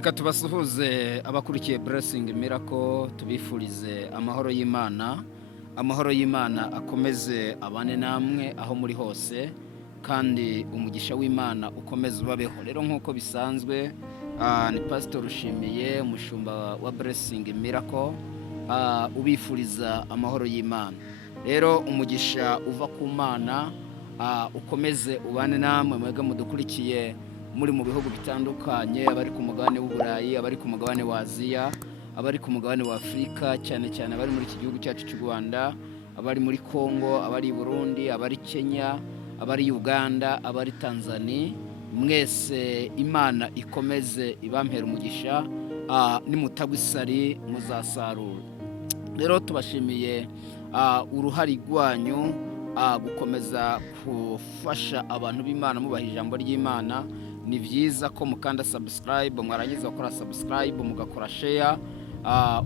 Reka tubasuhuze abakurikiye Blessing Miracle, tubifurize amahoro y'Imana. Amahoro y'Imana akomeze abane namwe aho muri hose, kandi umugisha w'Imana ukomeze ubabeho. Rero nk'uko bisanzwe, ni Pastor Rushimiye, umushumba wa Blessing Miracle, ubifuriza amahoro y'Imana. Rero umugisha uva ku Mana ukomeze ubane namwe mwega mudukurikiye muri mu bihugu bitandukanye, abari ku mugabane w'Uburayi, abari ku mugabane wa Aziya, abari ku mugabane wa Afrika, cyane cyane abari muri iki gihugu cyacu cy'u Rwanda, abari muri Kongo, abari i Burundi, abari Kenya, abari Uganda, abari Tanzania. Mwese Imana ikomeze ibampera umugisha, nimutagwa isari muzasarura. Rero tubashimiye uruhari rwanyu gukomeza gufasha abantu b'Imana mubaha ijambo ry'Imana. Ni byiza ko mukanda subscribe, mwarangiza gukora subscribe mugakora share,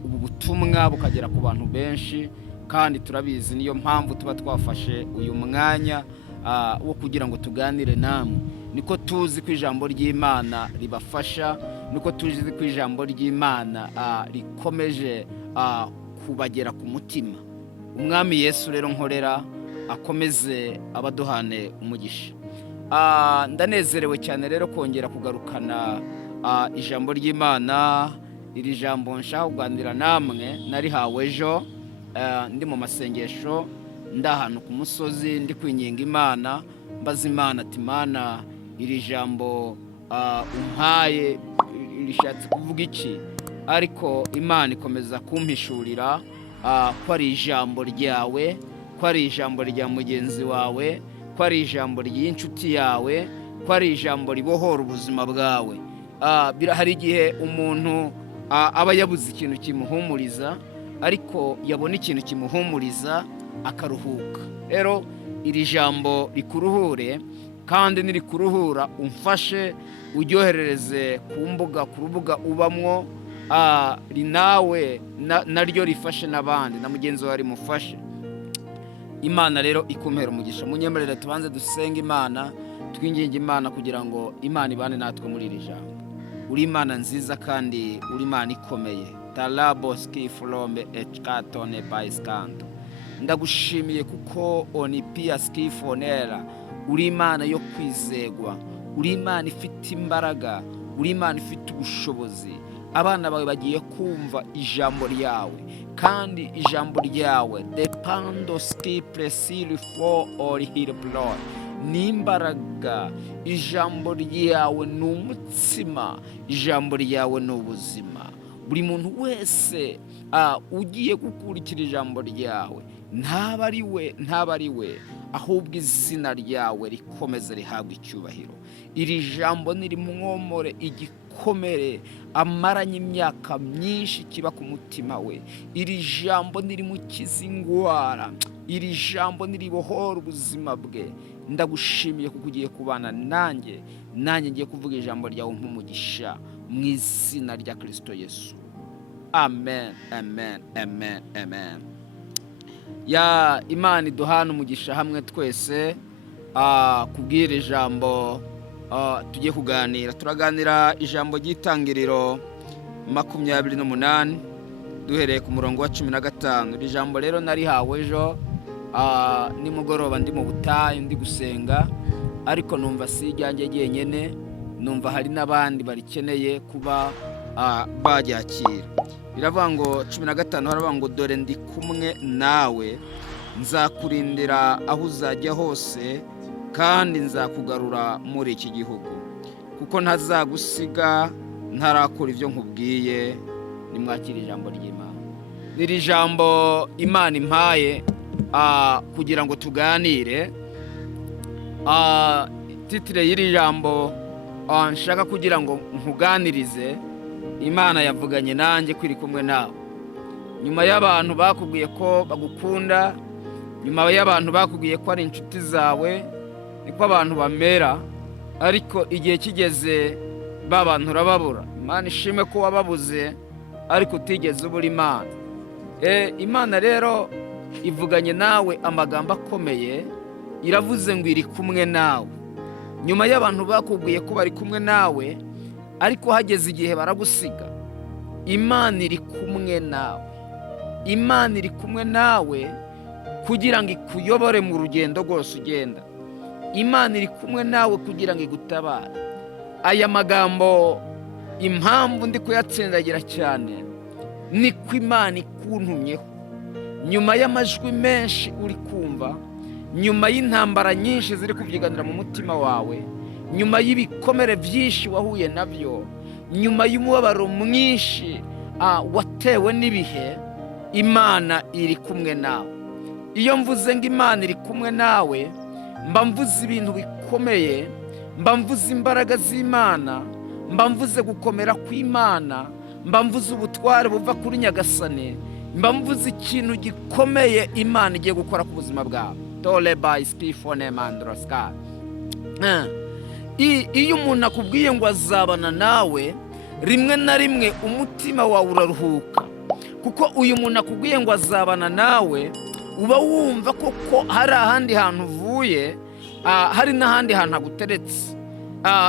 ubu butumwa bukagera ku bantu benshi, kandi turabizi niyo mpamvu tuba twafashe uyu mwanya wo kugira ngo tuganire namwe. Niko tuzi ko ijambo ry'Imana ribafasha, niko tuzi ko ijambo ry'Imana rikomeje kubagera ku mutima. Umwami Yesu rero nkorera akomeze abaduhane umugisha. Ndanezerewe cyane rero kongera kugarukana ijambo ry'Imana. Iri jambo nshaka kuganira namwe narihawe ejo, ndi mu masengesho, ndahantu ku musozi ndi kwinginga Imana, mbaza Imana ati Mana, iri jambo umpaye rishatse kuvuga iki? Ariko Imana ikomeza kumpishurira ko ari ijambo ryawe, ko ari ijambo rya mugenzi wawe, ko ari ijambo ry'inshuti yawe, ko ari ijambo ribohora ubuzima bwawe. Hari igihe umuntu aba yabuze ikintu kimuhumuriza, ariko yabona ikintu kimuhumuriza akaruhuka. Rero iri jambo rikuruhure, kandi nirikuruhura umfashe uryoherereze ku rubuga ubamwo, rinawe naryo rifashe n'abandi, na mugenzi wawe rimufashe. Imana rero ikumpera umugisha. Munyemerere tubanze dusenge Imana, twinginge Imana kugira ngo Imana ibane natwe muri iri jambo. Uri Imana nziza kandi uri Imana ikomeye. Talaboski flombe ekatone paiskanto. Ndagushimiye kuko onipia skifonera. Uri Imana yo kwizegwa, uri Imana ifite imbaraga, uri Imana ifite ubushobozi. Abana bawe bagiye kumva ijambo ryawe, kandi ijambo ryawe depando skipresili for or heal blood. Ni imbaraga. Ijambo ryawe ni umutsima, ijambo ryawe ni ubuzima. Buri muntu wese ugiye gukurikira ijambo ryawe, ntaba ari we, ahubwo izina ryawe rikomeze rihabwa icyubahiro. Iri jambo nirimwomore igikomere amaranye imyaka myinshi kiba ku mutima we. Iri jambo nirimukiza ingwara, iri jambo niribohora ubuzima bwe. Ndagushimiye kuko ugiye kubana nanjye ngiye kuvuga ijambo ryawe nk'umugisha, mu izina rya Kristo Yesu. Amen, amen, amen, amen. Ya Imana iduhana umugisha hamwe twese kubwira ijambo tugiye kuganira. Turaganira ijambo ry'Itangiriro 28 duhereye ku murongo wa 15. Iri jambo rero narihawe ejo nimugoroba ndi mu butayu ndi gusenga, ariko numva si ijyanjye jyenyene, numva hari n'abandi barikeneye kuba baryakira. Biravuga ngo 15 haravuga ngo dore ndi kumwe nawe, nzakurindira aho uzajya hose, kandi nzakugarura muri iki gihugu, kuko ntazagusiga ntarakora ibyo nkubwiye. Nimwakira ijambo ry'Imana. Iri jambo Imana impaye kugira ngo tuganire. Titire y'iri jambo nshaka kugira ngo nkuganirize, Imana yavuganye nanjye ko iri kumwe nawe. Nyuma y'abantu bakubwiye ko bagukunda, nyuma y'abantu bakubwiye ko ari inshuti zawe, niko abantu bamera, ariko igihe kigeze babantu urababura. Imana ishime ko wababuze, ariko utigeze ubura Imana. Imana rero ivuganye nawe amagambo akomeye, iravuze ngo iri kumwe nawe. Nyuma y'abantu bakubwiye ko bari kumwe nawe, ariko hageze igihe baragusiga. Imana iri kumwe nawe, Imana iri kumwe nawe kugira ngo ikuyobore mu rugendo rwose ugenda. Imana iri kumwe nawe kugira ngo igutabare. Aya magambo impamvu ndi kuyatsindagira cyane niko Imana ikuntumyeho. Nyuma y'amajwi menshi uri kumva, nyuma y'intambara nyinshi ziri kubyiganira mu mutima wawe, nyuma y'ibikomere byinshi wahuye nabyo, nyuma y'umubabaro mwinshi watewe n'ibihe, Imana iri kumwe nawe. Iyo mvuze ngo Imana iri kumwe nawe, mba mvuze ibintu bikomeye, mba mvuze imbaraga z'Imana, mba mvuze gukomera kw'Imana, mba mvuze ubutware buva kuri Nyagasani, mba mvuze ikintu gikomeye Imana igiye gukora ku buzima bwawe. Tole by Stephen Mandroska. Iyo umuntu akubwiye ngo azabana nawe, rimwe na rimwe umutima wawe uraruhuka, kuko uyu muntu akubwiye ngo azabana nawe, uba wumva koko hari ahandi hantu uvuye, hari n'ahandi hantu aguteretse.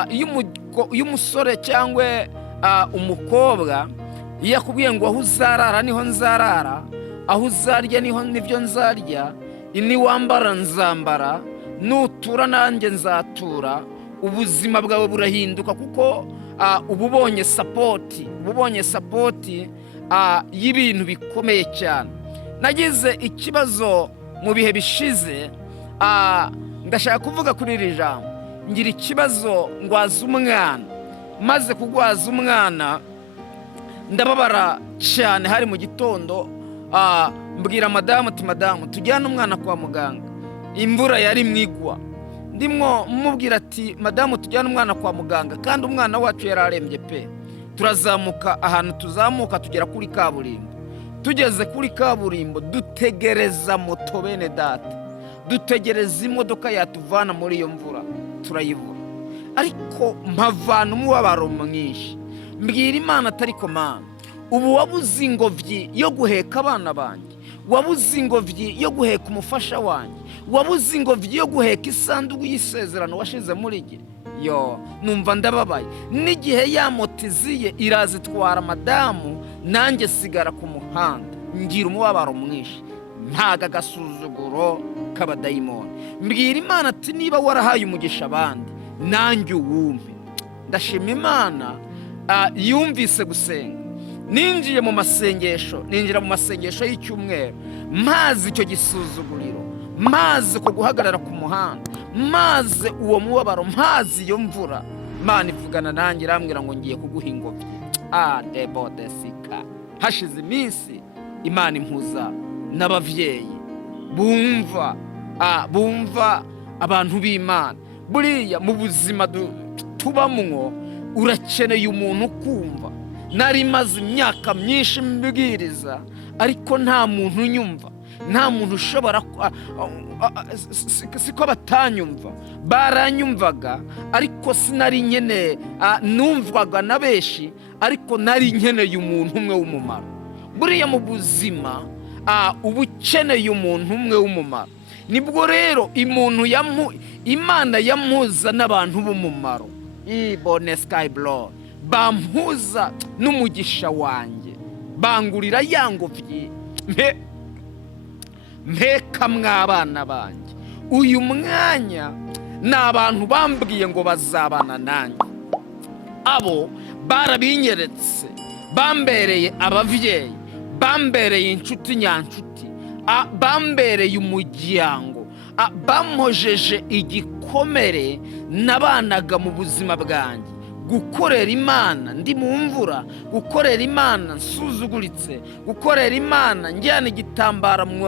Iyo umusore cyangwa umukobwa iyo akubwiye ngo aho uzarara niho nzarara, aho uzarya nibyo nzarya, niwambara nzambara, nutura nanjye nzatura, ubuzima bwawe burahinduka, kuko uba ubonye sapoti y'ibintu bikomeye cyane. Nagize ikibazo mu bihe bishize, ndashaka kuvuga kuri iri jambo. Ngira ikibazo ngwaza umwana, maze kugwaza umwana ndababara cyane. Hari mu gitondo mbwira madamu ati madamu tujyane umwana kwa muganga. Imvura yari mwigwa, ndimwo mubwira ati madamu tujyane umwana kwa muganga, kandi umwana wacu yararembye pe. Turazamuka, ahantu tuzamuka tugera kuri kaburimbo. Tugeze kuri kaburimbo dutegereza moto, bene data, dutegereza imodoka yatuvana muri iyo mvura, turayibura. Ariko mpavana umubabaro mwinshi, mbwira Imana atari ko Mana, ubu wabuze ingobyi yo guheka abana banjye, wabuze ingobyi yo guheka umufasha wanjye, wabuze ingobyi yo guheka isanduku y'isezerano washize muri jye. Numva ndababaye. N'igihe ya moto iziye irazitwara madamu, nanjye sigara ku muhanda, ngira umubabaro mwinshi, ntaga agasuzuguro k'abadayimoni. Mbwira Imana ati niba warahaye umugisha abandi, nanjye uwumve. Ndashima Imana yumvise gusenga. Ninjira mu masengesho y'icyumweru, maze icyo gisuzuguriro, maze ko guhagarara ku muhanda, maze uwo mubabaro, maze iyo mvura, Imana ivugana nanjye irambwira ngo ngiye kuguha ingobyi. Debodesika. Hashize iminsi Imana impuza n'abavyeyi bumva abantu b'Imana. Buriya mu buzima tubamwo urakeneye umuntu kumva. Nari maze imyaka myinshi mbwiriza, ariko nta muntu unyumva, nta muntu ushobora, siko batanyumva, baranyumvaga, ariko sinari nkeneye, numvaga na benshi, ariko nari nkeneye umuntu umwe w'umumaro. Buriya mu buzima uba ukeneye umuntu umwe w'umumaro. Nibwo rero Imana yampuza n'abantu b'umumaro. Ibone sky blow bampuza n'umugisha wanjye, bangurira ya ngobyi mpeka mw'abana banjye. Uyu mwanya ni abantu bambwiye ngo bazabana nanjye. Abo barabinyeretse, bambereye abavyeyi, bambereye inshuti nyanshuti, bambereye umuryango, bampojeje igikomere nabanaga mu buzima bwanjye. Gukorera Imana ndi mu mvura, gukorera Imana nsuzuguritse, gukorera Imana njyana igitambara mu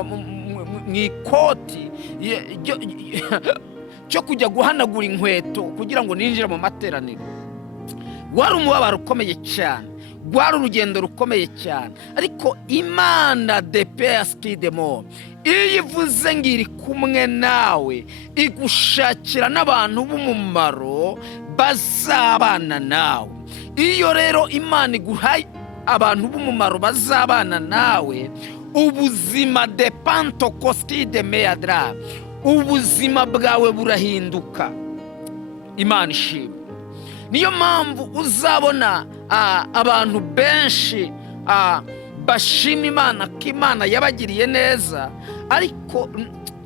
ikoti cyo kujya guhanagura inkweto kugira ngo ninjire mu materaniro. Wari umubabaro ukomeye cyane, rwari urugendo rukomeye cyane. Ariko Imana depeyasitidemo iyo ivuze ngo iri kumwe nawe, igushakira n'abantu b'umumaro bazabana nawe. Iyo rero Imana iguhaye abantu b'umumaro bazabana nawe, ubuzima de pantokostide meyadra, ubuzima bwawe burahinduka. Imana ishimwe. niyo mpamvu uzabona abantu benshi bashima Imana ko Imana yabagiriye neza, ariko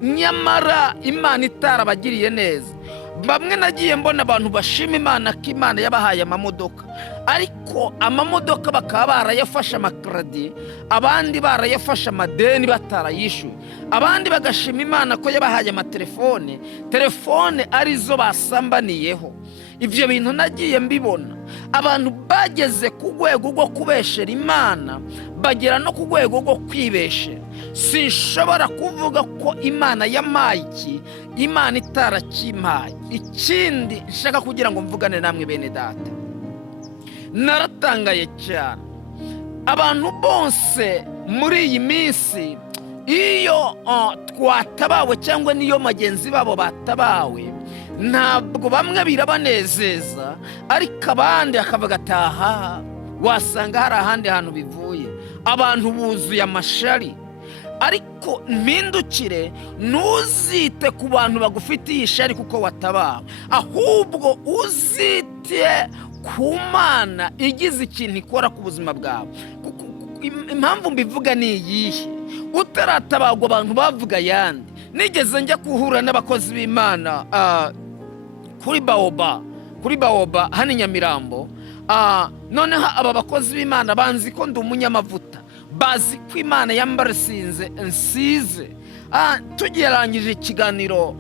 nyamara Imana itarabagiriye neza. Bamwe nagiye mbona abantu bashima Imana ko Imana yabahaye amamodoka, ariko amamodoka bakaba barayafashe amakredi, abandi barayafashe amadeni batarayishyuye. Abandi bagashima Imana ko yabahaye amatelefone, telefone arizo basambaniyeho. Ibyo bintu nagiye mbibona. Abantu bageze ku rwego rwo kubeshera Imana, bagera no ku rwego rwo kwibeshera. Sinshobora kuvuga ko Imana yamaye iki Imana itarakimpaye. Ikindi nshaka kugira ngo mvugane namwe bene data, naratangaye cyane. Abantu bose muri iyi minsi iyo twatabawe cyangwa niyo magenzi babo batabawe, ntabwo bamwe birabanezeza, ariko abandi akavuga ataha wasanga hari ahandi hantu bivuye. Abantu buzuye amashari. Ariko mpindukire, ntuzite ku bantu bagufitiye ishari kuko watabawe, ahubwo uzite ku Mana igize ikintu ikora ku buzima bwawe. Impamvu mbivuga ni iyihe? Utaratabagwa abantu bavuga yandi. Nigeze njya kuhura n'abakozi b'Imana kuri Baoba hano Nyamirambo. Noneho aba bakozi b'Imana banzi ko ndi umunyamavuta, bazi ko Imana yambarsinze nsize. Tugerangije ikiganiro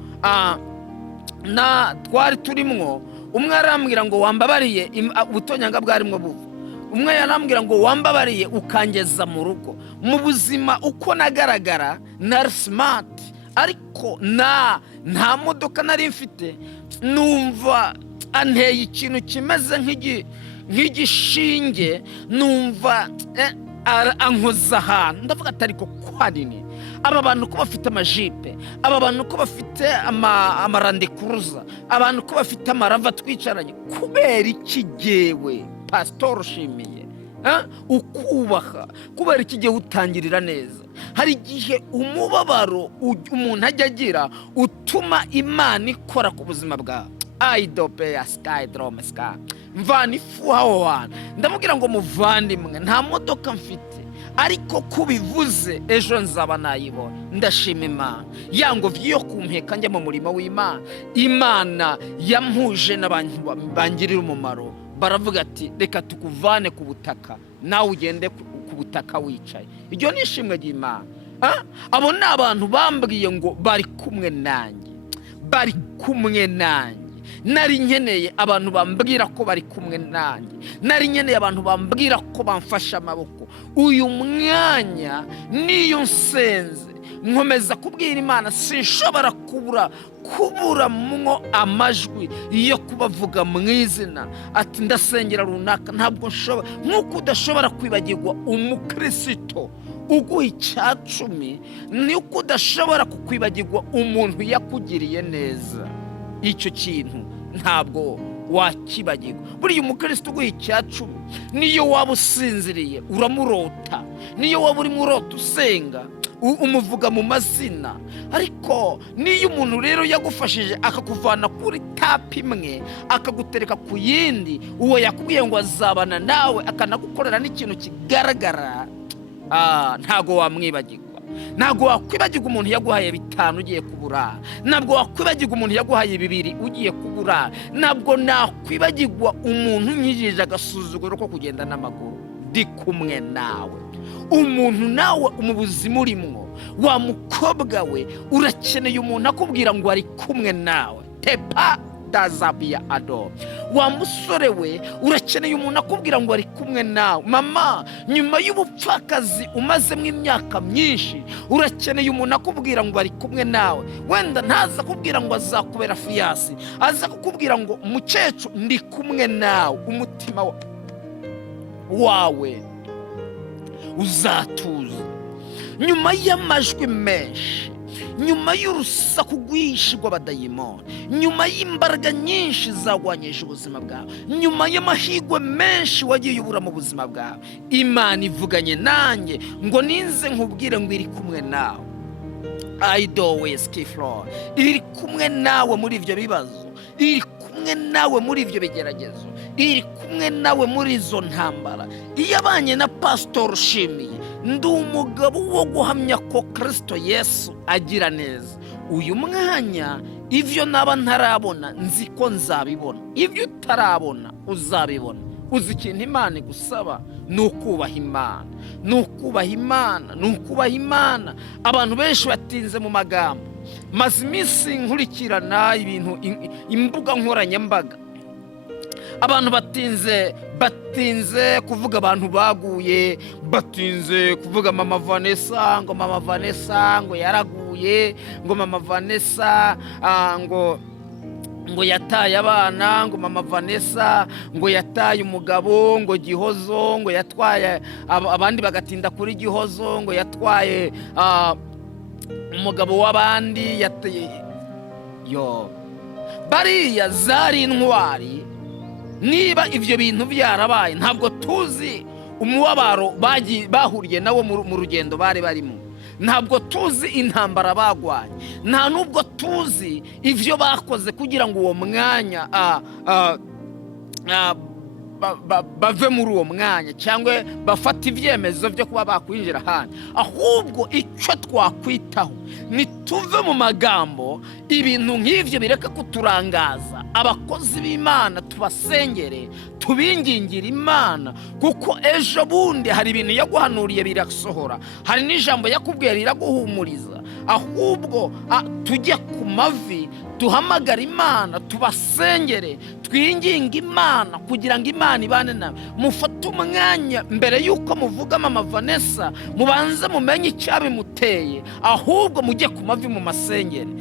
na twari turimwo, umwe arambwira ngo wambabariye ubutonyanga bwarimwo buva. Umwe yarambwira ngo wambabariye ukangeza mu rugo. Mu buzima uko nagaragara nari smart, ariko nta modoka nari mfite. Numva anteye ikintu kimeze nk'igishinge, numva ankoza ahantu. Ndavuga ati ariko kwanini aba bantu ko bafite amajipe, aba bantu ko bafite amarandekuruza, abantu ko bafite amarava twicaranye, kubera iki jyewe Pastor Ushimiye ukubaha, kubera iki jyewe utangirira neza? Hari igihe umubabaro umuntu ajya agira utuma Imana ikora ku buzima bwawe. Aidope ya sky drome sky mvana ifu aho hantu. Ndamubwira ngo muvandimwe, nta modoka mfite, ariko kubivuze ejo nzaba nayibona. Ndashima Imana yangovye yo kumpeka njya mu murimo w'Imana. Imana yampuje n'abantu bangirira umumaro. Baravuga ati reka tukuvane ku butaka, nawe ugende ku butaka wicaye. Iryo ni ishimwe ry'Imana. Abo ni abantu bambwiye ngo bari kumwe nanjye, bari kumwe nanjye. Nari nkeneye abantu bambwira ko bari kumwe nanjye, nari nkeneye abantu bambwira ko bamfasha amaboko. Uyu mwanya niyo nsenze nkomeza kubwira Imana, sinshobora kubura mwo amajwi yo kubavuga mu izina. Ati ndasengera runaka, ntabwo nshobora. Nk'uko udashobora kwibagirwa umukristo uguha icyacumi, ni uko udashobora kukwibagirwa umuntu yakugiriye neza. Icyo kintu ntabwo wakibagirwa. Buriya umukristo uguha icyacumi, niyo waba usinziriye uramurota, niyo waba urimo urota usenga umuvuga mu mazina. Ariko niyo umuntu rero yagufashije akakuvana kuri tapi imwe akagutereka ku yindi, uwo yakubwiye ngo azabana nawe akanagukorera n'ikintu kigaragara, ntago wamwibagirwa. Ntabwo wakwibagirwa umuntu yaguhaye 5 ugiye kubura. Ntabwo wakwibagirwa umuntu yaguhaye 2 ugiye kubura. Ntabwo nakwibagirwa umuntu nyijije agasuzuguro ko kugenda n'amaguru. Ndi kumwe nawe. Umuntu nawe umubuzima urimwo, wa mukobwa we urakeneye umuntu akubwira ngo ari kumwe nawe. Tepa dazabia ado. Wa musore we urakeneye umuntu akubwira ngo ari kumwe nawe. Mama, nyuma y'ubupfakazi umazemo imyaka myinshi, urakeneye umuntu akubwira ngo ari kumwe nawe. Wenda ntaza kubwira ngo azakubera fiyasi, aza kukubwira ngo mukecuru ndi kumwe nawe. Umutima wawe uzatuza. Nyuma y'amajwi menshi, nyuma y'urusaku rwinshi rw'abadayimoni, nyuma y'imbaraga nyinshi zagwanyije ubuzima bwawe, nyuma y'amahirwe menshi wagiye ubura mu buzima bwawe, Imana ivuganye nanjye ngo ninze nkubwire ngo iri kumwe nawe. Idowes Kiflor iri kumwe nawe muri ibyo bibazo, iri kumwe nawe muri ibyo bigeragezo, iri kumwe nawe muri izo ntambara. iyo abanye na Pastor Ushimiye, ndi umugabo wo guhamya ko Kristo Yesu agira neza. uyu mwanya ivyo naba ntarabona nzi ko nzabibona, ivyo utarabona uzabibona. uzi ikintu Imana igusaba ni ukubaha Imana, ni ukubaha Imana, ni ukubaha Imana. abantu benshi batinze mu magambo. maze iminsi nkurikirana ibintu imbuga nkoranyambaga, abantu batinze kuvuga abantu baguye, batinze kuvuga Mama Vanessa, ngo Mama Vanessa ngo yaraguye, ngo Mama Vanessa ngo yataye abana, ngo Mama Vanessa ngo yataye umugabo, ngo Gihozo ngo yatwaye abandi, bagatinda kuri Gihozo ngo yatwaye umugabo w'abandi. bariya zari intwari. niba ivyo bintu byarabaye, ntabwo tuzi umubabaro bahuriye nawo mu rugendo bari barimo, ntabwo tuzi intambara bagwanye, nta nubwo tuzi ivyo bakoze kugira ngo uwo mwanya bave muri uwo mwanya, cyangwa bafata ivyemezo byo kuba bakwinjira hano. ahubwo icyo twakwitaho ni tuve mu magambo, ibintu nk'ivyo bireke kuturangaza. abakozi b'Imana tubasengere, tubingingira Imana, kuko ejo bundi hari ibintu yaguhanuriye birasohora, hari n'ijambo yakubwiye riraguhumuriza. ahubwo tujye ku mavi, duhamagara Imana, tubasengere, twinginga Imana kugira ngo Imana ibane nawe. mufate umwanya mbere yuko muvuga Mama Vanessa, mubanze mumenye icyabimuteye, ahubwo mujye ku mavi mu masengere.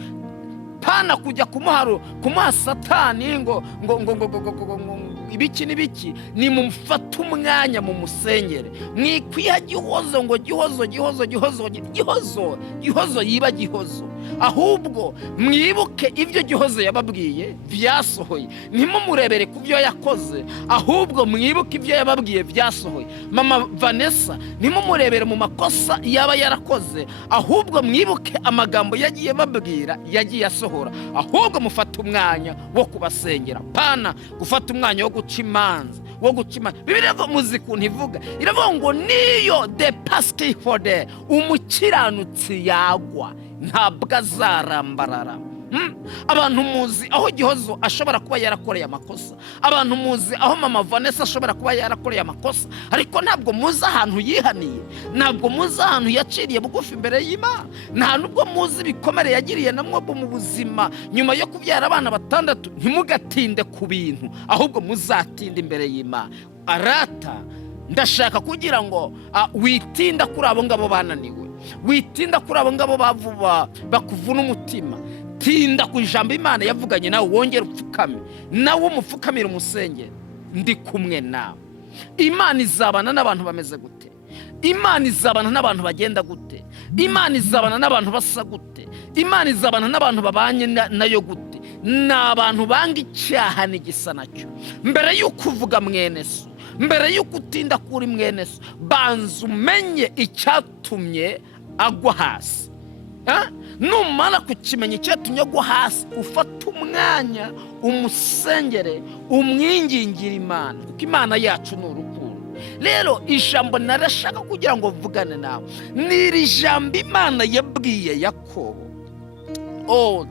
pana kujya kumuha Satani ngo ibiki n'ibiki. ni mufate umwanya mu musengere, mwikwiha Gihozo ngo Gihozo yiba Gihozo. ahubwo mwibuke ibyo Gihozo yababwiye byasohoye, ntimumurebere ku byo yakoze, ahubwo mwibuke ibyo yababwiye byasohoye. Mama Vanessa ntimumurebere mu makosa yaba yarakoze, ahubwo mwibuke amagambo yagiye babwira yagiye asohora. ahubwo mufate umwanya wo kubasengera, pana gufata umwanya wo guca imanza, Bibiliya muzi kuntu ivuga, iravuga ngo niyo the pasty for the umukiranutsi yagwa ntabwo azarambarara. abantu muzi aho Gihozo ashobora kuba yarakoreye amakosa, abantu muzi aho Mama Vanessa ashobora kuba yarakoreye amakosa, ariko ntabwo muzi ahantu yihaniye, ntabwo muzi ahantu yaciriye bugufi imbere y'Imana, nta nubwo muzi ibikomere yagiriye na mwebwe mu buzima nyuma yo kubyara abana 6. ntimugatinde ku bintu, ahubwo muzatinde imbere y'Imana. arata ndashaka kugira ngo witinda kuri abo ngabo bananiwe, witinda kuri abo ngabo bakuvuna umutima. tinda ku ijambo Imana yavuganye nawe, wongera upfukame nawe, umupfukamira umusengere. ndi kumwe nawe. Imana izabana n'abantu bameze gute? Imana izabana n'abantu bagenda gute? Imana izabana n'abantu basa gute? Imana izabana n'abantu babanye nayo gute? ni abantu banga icyaha n'igisa nacyo. mbere y'uko uvuga mwene so, mbere y'uko utinda kuri mwene so, banza umenye icyatumye agwa hasi. numara kukimenya icyatumye agwa hasi, ufata umwanya umusengere, umwingingira Imana, kuko Imana yacu ni urukundo. rero ijambo narashaka kugira ngo vugane nawe ni iri jambo Imana yabwiye Yakobo.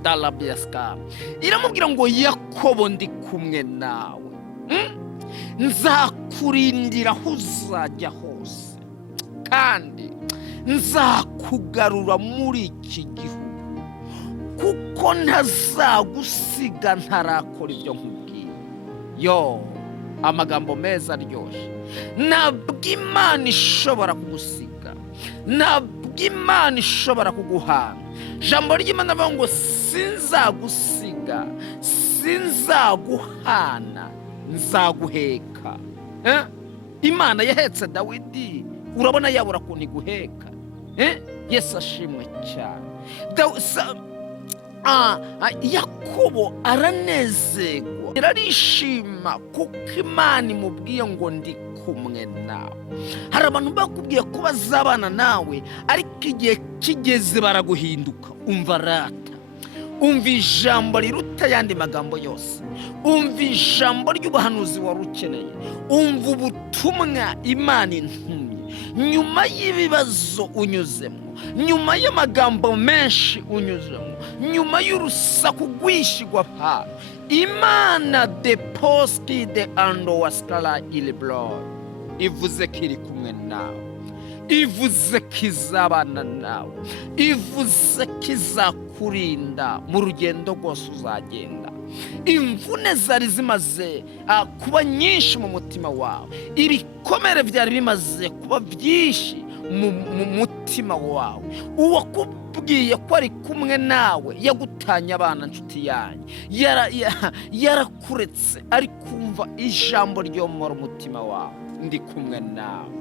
dalabiaska iramubwira ngo Yakobo, ndi kumwe nawe, nzakurindira aho uzajya hose, kandi nzakugarura muri iki gihugu, kuko ntazagusiga ntarakora ibyo nkubwiye. amagambo meza aryoshye. ntabwo Imana ishobora kugusiga, ntabwo Imana ishobora kuguhana. jambo ry'Imana avuga ngo sinzagusiga, sinzaguhana, nzaguheka. Imana yahetse Dawidi, urabona yabura kuntu iguheka. Yesu ashimwe cyane. Yakobo aranezerwa, arishima, kuko Imana imubwiye ngo ndi kumwe nawe. hari abantu bakubwiye ko bazabana nawe, ariko igihe kigeze baraguhinduka. umva rata, umva ijambo riruta ayandi magambo yose, umva ijambo ry'ubuhanuzi wari ukeneye, umva ubutumwa Imana intumye. Nyuma y'ibibazo unyuzemo, nyuma y'amagambo menshi unyuzemo, nyuma y'urusaku rwinshi rw'abantu, Imana deposki de ando waskala iliblo ivuze ko iri kumwe nawe, ivuze ko izabana nawe, ivuze ko izakurinda mu rugendo rwose uzagenda. Imvune zari zimaze kuba nyinshi mu mutima wawe, ibikomere byari bimaze kuba byinshi mu mutima wawe, uwakubwiye ko ari kumwe nawe yagutanye abana, nshuti yanyu, yarakuretse, ari kumva ijambo ryomora umutima wawe, ndi kumwe nawe.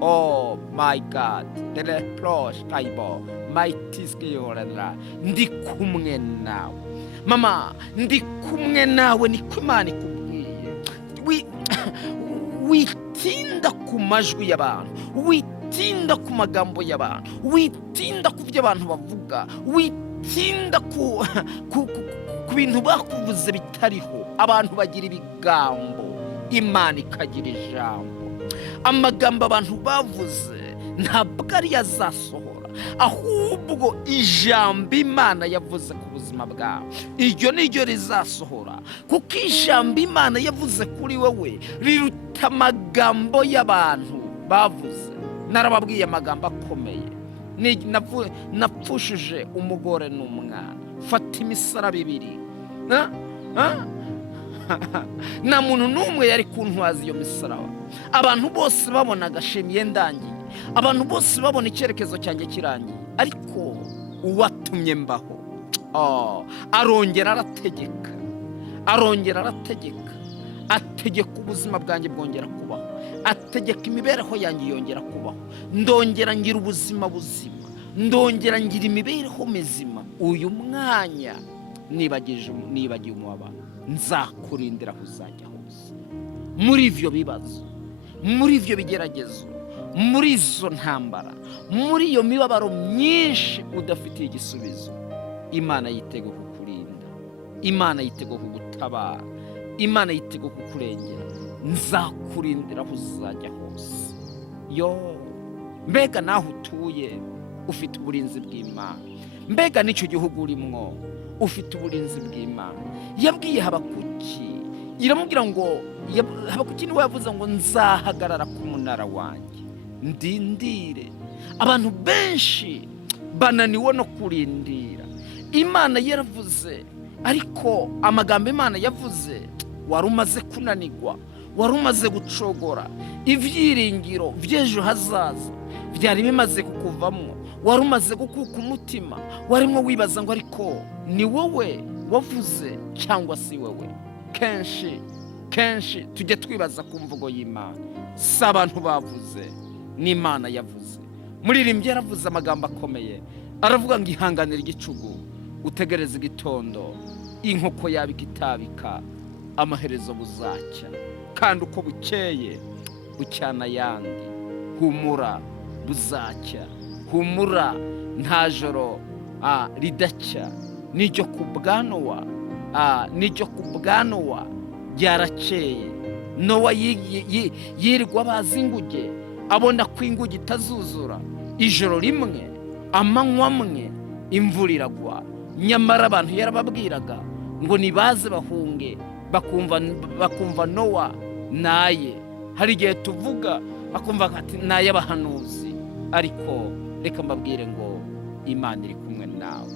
Oh my God, the reproach Bible, my tiskeyorera, ndi kumwe nawe. Mama, ndi kumwe nawe, niko Imana ikubwiye. Witinda ku majwi y'abantu, witinda ku magambo y'abantu, witinda ku byo abantu bavuga, witinda ku bintu bakuvuze bitariho. Abantu bagira ibigambo, Imana ikagira ijambo. Amagambo abantu bavuze ntabwo ari azasohora, ahubwo ijambo Imana yavuze ku buzima bwawe, iryo niryo rizasohora, kuko ijambo Imana yavuze kuri wowe riruta amagambo y'abantu bavuze. Narababwiye amagambo akomeye, napfushije umugore n'umwana, fata imisaraba ibiri, nta muntu n'umwe yari kuntwaza iyo misaraba. Abantu bose babona agashimye ndangiye, abantu bose babona icyerekezo cyanjye kirangiye, ariko uwatumye mbaho arongera arategeka, ategeka ubuzima bwanjye bwongera kubaho, ategeka imibereho yanjye yongera kubaho, ndongera ngira ubuzima buzima, ndongera ngira imibereho mizima. Uyu mwanya nibagiye umubabaro, nzakurindira aho uzajya hose, muri ivyo bibazo, muri ivyo bigeragezo, muri izo ntambara, muri iyo mibabaro myinshi udafitiye igisubizo. Imana yiteguye kukurinda, Imana yiteguye kugutabara, Imana yiteguye kukurengera. Nzakurindira aho uzajya hose. Mbega naho utuye ufite uburinzi bw'Imana, mbega n'icyo gihugu urimwo ufite uburinzi bw'Imana. Yabwiye Habakuki, iramubwira ngo, Habakuki niwe yavuze ngo nzahagarara ku munara wanjye ndindire. Abantu benshi bananiwe no kurindira. Imana yaravuze, ariko amagambo Imana yavuze wari umaze kunanirwa, wari umaze gucogora, ibyiringiro by'ejo hazaza byari bimaze kukuvamo, wari umaze gukuka umutima, warimo wibaza ngo ariko ni wowe wavuze cyangwa si wowe. Kenshi tujye twibaza ku mvugo y'Imana, si abantu bavuze, ni Imana yavuze. Muririmbyi yaravuze amagambo akomeye, aravuga ngo ihanganire igicugu, utegereze igitondo, inkoko yabika itabika, amaherezo buzacya, kandi uko bukeye bucyana ayandi. Humura, buzacya, humura, nta joro ridacya. N'iryo ku bwa Nowa byarakeye. Nowa yirirwa bazi inguge, abona ko inguge itazuzura. Ijoro rimwe, amanywa amwe, imvura iragwa. Nyamara abantu yarababwiraga ngo nibaze bahunge, bakumva Nowa naye. Hari igihe tuvuga bakumva ati naye abahanuzi, ariko reka mbabwire ngo Imana iri kumwe nawe,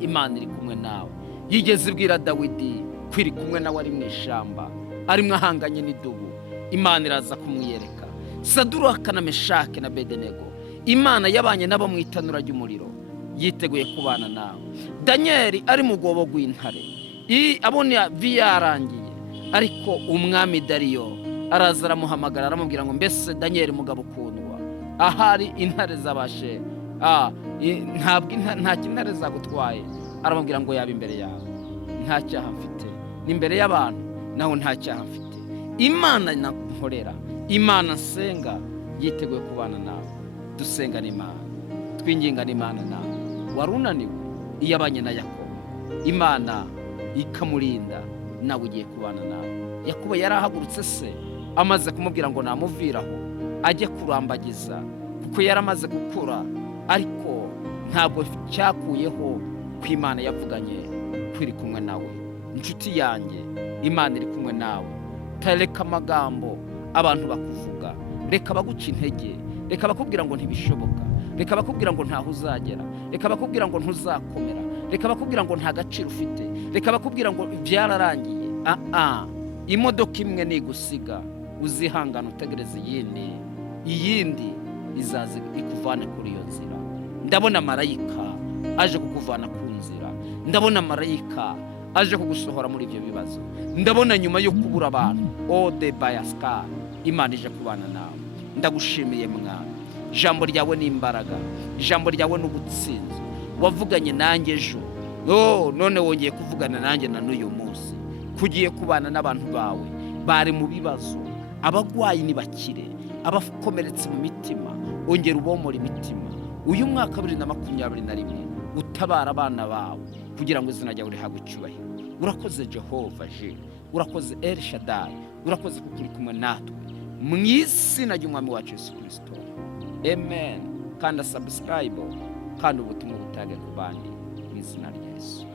Imana iri kumwe nawe. Yigeze ibwira Dawidi ko iri kumwe nawe ari mu ishyamba, arimo ahanganye n'idubu. Imana iraza kumwiyereka. Saduraka na Meshake na Bedenego, Imana yabanye nabo mu itanura ry'umuriro, yiteguye kubana nawe. Danieli ari mu rwobo rw'intare, abona byarangiye, ariko umwami Dariyo araza aramuhamagara, aramubwira ngo mbese Danieli mugabo ukundwa, ahari intare zabashe ntabwo nta intare zagutwaye. Aramubwira ngo yaba imbere yawe nta cyaha mfite, n'imbere y'abantu naho nta cyaha mfite. Imana nkorera, Imana nsenga, yiteguye kubana nawe. Dusenga n'Imana, twinginga n'Imana nawe. Wari unaniwe iyabanye na Yakobo, Imana ikamurinda, nawe ugiye kubana nawe. Yakobo yarahagurutse se amaze kumubwira ngo namuviraho ajye kurambagiza, kuko yaramaze gukura, ariko ntabwo cyakuyeho ko Imana yavuganye ko iri kumwe nawe. Inshuti yanjye, Imana iri kumwe nawe. Tareka amagambo abantu bakuvuga, reka baguca intege, reka bakubwira ngo ntibishoboka, reka bakubwira ngo ntaho uzagera, reka bakubwira ngo ntuzakomera, reka bakubwira ngo nta gaciro ufite, reka bakubwira ngo byararangiye. Imodoka imwe nigusiga, uzihangana utegereze iyindi izaza ikuvana kuri iyo nzira. Ndabona marayika aje kukuvana ku nzira, ndabona marayika aje kugusohora muri ibyo bibazo, ndabona nyuma yo kubura abantu ode bayaska Imana ije kubana nawe. Ndagushimiye Mwami, ijambo ryawe ni imbaraga, ijambo ryawe ni ubutsinzi. Wavuganye nanjye ejo, none wongeye kuvugana nanjye na n'uyu munsi. Kugiye kubana n'abantu bawe bari mu bibazo, abagwayi nibakire, abakomeretse mu mitima ongera ubomora imitima. Uyu mwaka 2021 utabara abana bawe kugira ngo izina ryawe rihabwe icyubahiro. Urakoze Jehova Jire, urakoze El Shaddai, urakoze kuko uri kumwe natwe mu izina ry'Umwami wacu Yesu Kristo. Amen. Kandi subscribe kandi ubutumwa butage ku bandi mu izina rya Yesu.